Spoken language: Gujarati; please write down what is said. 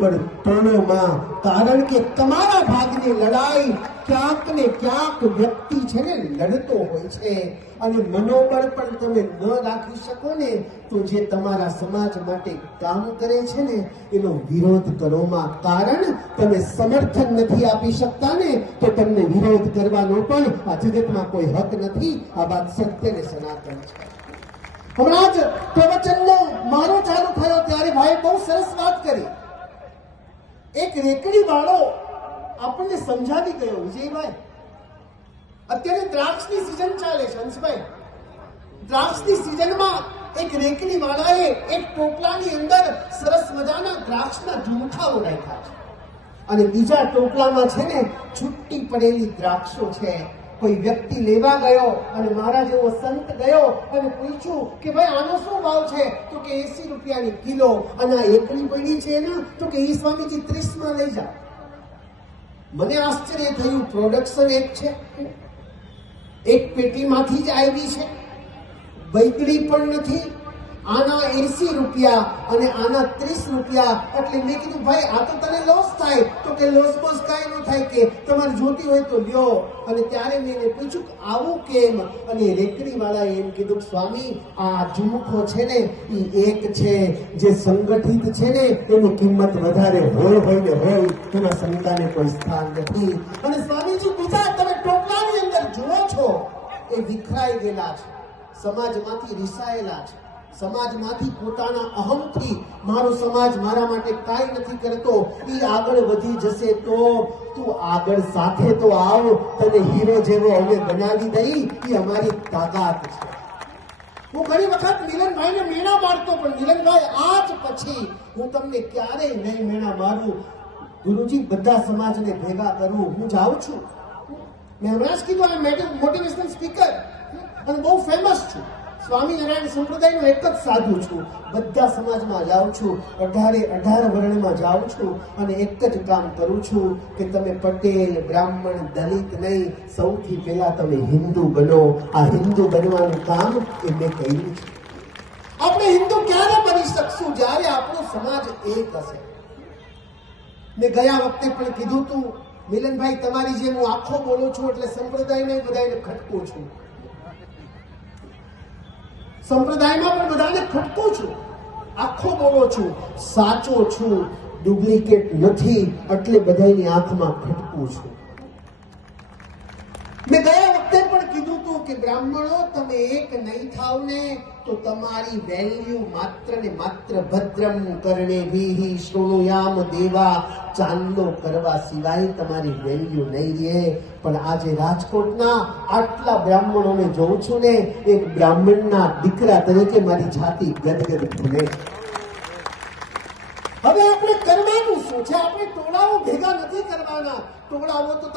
કારણ કે તમારા ભાગની લડાઈ ક્યાંક ને ક્યાંક વ્યક્તિ છે ને લડતો હોય છે અને મનોબળ પણ તમે ન રાખી શકો ને તો જે તમારા સમાજ માટે કામ કરે છે ને એનો વિરોધ કરોમાં કારણ તમે સમર્થન નથી આપી શકતા ને તો તમને વિરોધ કરવાનો પણ આ જગતમાં કોઈ હક નથી. આ વાત સત્ય ને સનાતન છે. હમણાં જ પ્રવચનનો મારો ચાલુ થયો ત્યારે ભાઈ બહુ સરસ વાત કરી. એક રેકડી વાળો આપણને સમજાવી ગયો. વિજયભાઈ, અત્યારે દ્રાક્ષની સીઝન ચાલે છે. હંસભાઈ, દ્રાક્ષની સીઝનમાં એક રેકડી વાળાએ એક ટોપલાની અંદર સરસ મજાના દ્રાક્ષના ઝુમખાઓ રાખ્યા છે અને બીજા ટોપલામાં છે ને છૂટી પડેલી દ્રાક્ષો છે. કોઈ વ્યક્તિ લેવા ગયો અને મારા જેવો સંત ગયો અને પૂછ્યું કે ભાઈ આનો શું ભાવ છે? તો કે 80 રૂપિયાની કિલો. અને આ એકડી પડી છે ને તો કે ઈ સ્વામીજી 30 માં લઈ જાઓ. મને આશ્ચર્ય થયું. પ્રોડક્શન એક છે, એક પેટીમાંથી જ આવી છે, બૈકડી પણ નથી. આના 80 રૂપિયા અને આના 30 રૂપિયા. એટલે મેં કીધું ભાઈ આ તો તને લોસ થાય. તો કે લોસ બોસ કાંઈ ન થાય, કે તમારે જોતી હોય તો લ્યો. અને ત્યારે મેં એને પૂછ્યું આવું કેમ? અને રેકડી વાળાએ એમ કીધું સ્વામી આ ઝુમખો છે ને એ એક છે, જે સંગઠિત છે ને એની કિંમત વધારે હોય ને હોય, એના શંકાને કોઈ સ્થાન નથી. અને સ્વામીજી બીજા તમે ટોપલાની અંદર જુઓ છો એ વિખરાઈ ગયેલા છે, સમાજમાંથી રિસાયેલા છે, સમાજમાંથી પોતાના અહમથી મારો સમાજ મારા માટે કાંઈ નથી કરતો, એ આગળ વધી જશે તો તું આગળ સાથે તો આવ, તને હીરો જેવો અમે બનાવી દઈ, એ અમારી તાકાત છે. હું ઘણી વખત મિલનભાઈને મેણા મારતો, પણ મિલનભાઈ આજ પછી હું તમને ક્યારેય નહીં મેણા મારું. ગુરુજી બધા સમાજને ભેગા કરું. હું જાઉં છું. મેં હમણાં જ કીધું આ મોટિવેશનલ સ્પીકર અને બહુ ફેમસ છું. સ્વામિનારાયણ સંપ્રદાયનો એક જ સાધુ છું. બધા સમાજમાં જાઉં છું, 18 વર્ણમાં જાઉં છું અને એક જ કામ કરું છું કે તમે પટેલ, બ્રાહ્મણ, દલિત નહીં, સૌથી પહેલા તમે હિન્દુ બનો. આ હિન્દુ બનવાનું કામ એ મેં કર્યું છે. આપણે હિન્દુ ક્યારે બની શકશું? જ્યારે આપણો સમાજ એક હશે. મેં ગયા વખતે પણ કીધું તું મિલનભાઈ, તમારી જેમ હું આખો બોલું છું એટલે સંપ્રદાયને બધાને ખટકું છું, સંપ્રદાયમાં પણ બધાને ખટકું છું, આખો બોલો છું, સાચો છું, ડુપ્લિકેટ નથી, એટલે બધાની આંખમાં ખટકું છું. મેં ગયા વખતે પણ કીધું હતું કે બ્રાહ્મણો તમે એક નહીં થાવ ને તો તમારી વેલ્યુ માત્ર ને માત્ર ભદ્રમ કર્ણેભિઃ શૃણુયામ દેવા, ચાંદલો કરવા સિવાય તમારી વેલ્યુ નહીં રહે. પણ આજે રાજકોટના આટલા બ્રાહ્મણોને જોઉં છું ને, એક બ્રાહ્મણના દીકરા તરીકે મારી છાતી ગદગદ ફૂલે. હવે આપણે કરવાનું શું છે? આપણે ટોળાઓ ભેગા નથી કરવાના. ટોળાઓ તો